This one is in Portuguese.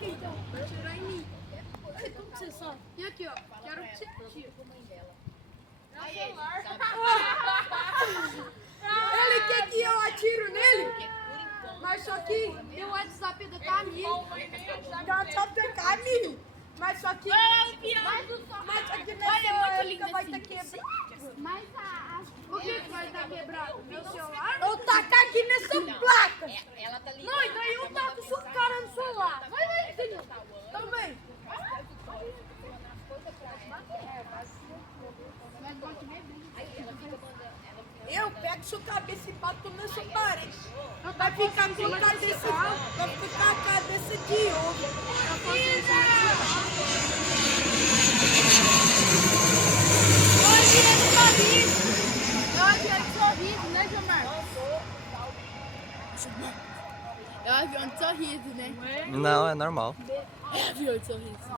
aqui então, vai atirar em mim. Ei, como você sabe? E aqui, ó, quero que você atire. Ele quer que eu atiro nele? Mas só que deu o WhatsApp da Camille. Deu o WhatsApp da Camille. Mas só que... Mas só que nessa época vai estar quebrado. O que vai estar quebrado? Meu celular? Eu tacar aqui nessa placa. Não, e daí eu taco sua cara no celular. Vai, filho. Também. Eu pego sua cabeça e bato nessa parede. Vai ficar com a cabeça, vai ficar a cabeça de ovo. Hoje ele sorriso. Hoje ele sorriso, né, Gilmar? É o avião de sorriso, né? Não, é normal. É avião de sorriso.